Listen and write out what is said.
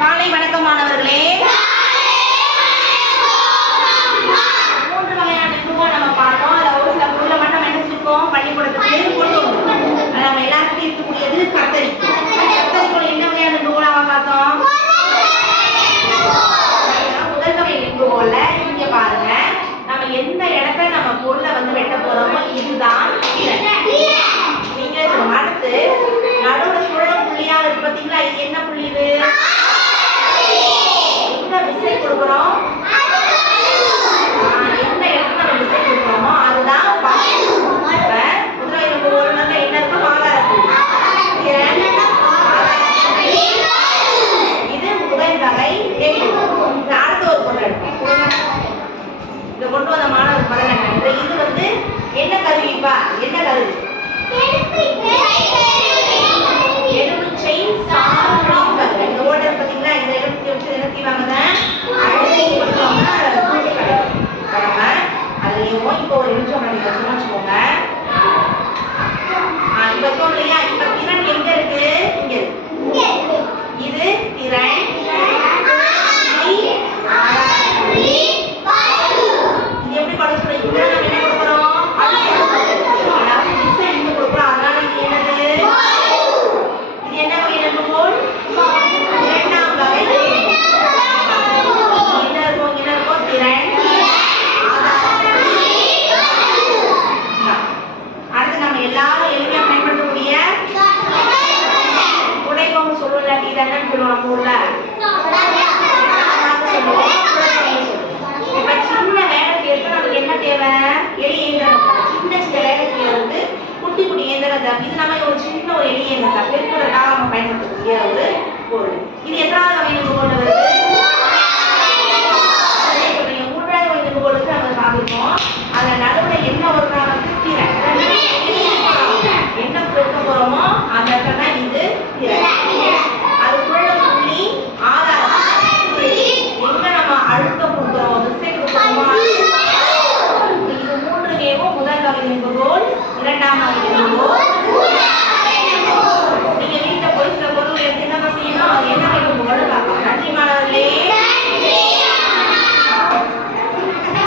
காலை வணக்கம் மாணவர்களே. மூன்று வகையான நிறுவனம் நம்ம பார்த்தோம். அதுல ஒரு சில பொருளை மட்டும் நம்ம என்ன செஞ்சிருக்கோம், பள்ளிக்கூடத்துக்கு கொண்டு வந்தோம். அது நம்ம எல்லாருக்கும் இருக்கக்கூடியது கத்தரிக்கோல். கத்தரிக்கோல் என்ன வகையான நிறுவனமா பார்த்தோம்? முதல் வகை நிறுவனம்ல இங்க பாருங்க, நம்ம எந்த இடத்துல நம்ம பொருளை வந்து வெட்ட போறோமோ இதுதான் நீங்க அடுத்து நடுவுல சுழல புள்ளியா இருக்கு பாத்தீங்களா, இது என்ன புள்ளி? இது எந்த விசை கொடுக்கிறோம், எந்த இடத்துல நம்ம விசை கொடுக்கிறோமோ அதுதான் முதல் நிறுவனம்ல என்ன இருக்கும், ஆதார புள்ளி. இது முதல் வகை. அடுத்த ஒரு பொருள் எடுப்போம். இதை கொண்டு வந்த மாணவர் பதினெட்டு. இது வந்து என்ன கருவிப்பா, என்ன கருவி? எலுமிச்சை சாறு. இந்த ஓட்டர் பார்த்தீங்களா, இந்த எலுமிச்சை வச்சு என்ன செய்வாங்க, அதுலயும் இப்போ ஒரு நிமிஷம் நீங்க வச்சுக்கோங்க. இப்ப சொன்னோம் இல்லையா, இப்ப திறன் எங்க இருக்கு, இங்க இருக்கு. இது திறன். இது எப்படி படம் சொல்ல, இங்க நம்ம என்ன கொடுக்குறோம், விசை இங்க கொடுக்குறோம். அதனால இது என்னது, இது என்ன வகை நெடுங்கோல், இரண்டாம் வகை. என்ன இருக்கும் திறன். அடுத்து நம்ம எல்லாரும் எளிமையா பயன்படுத்தக்கூடிய உடைப்பம் சொல்லுவோம், இல்லாட்டி இது என்னன்னு சொல்லுவோம் நம்ம ஊர்ல சொல்லுவோம். இப்ப சின்ன வேலை செய்யறது நமக்கு என்ன தேவை, எளிய இயந்திரம். சின்ன சின்ன வேலை செய்யறது குட்டி குட்டி இயந்திரம். இது நம்ம ஒரு சின்ன ஒரு எளிய இயந்திரம்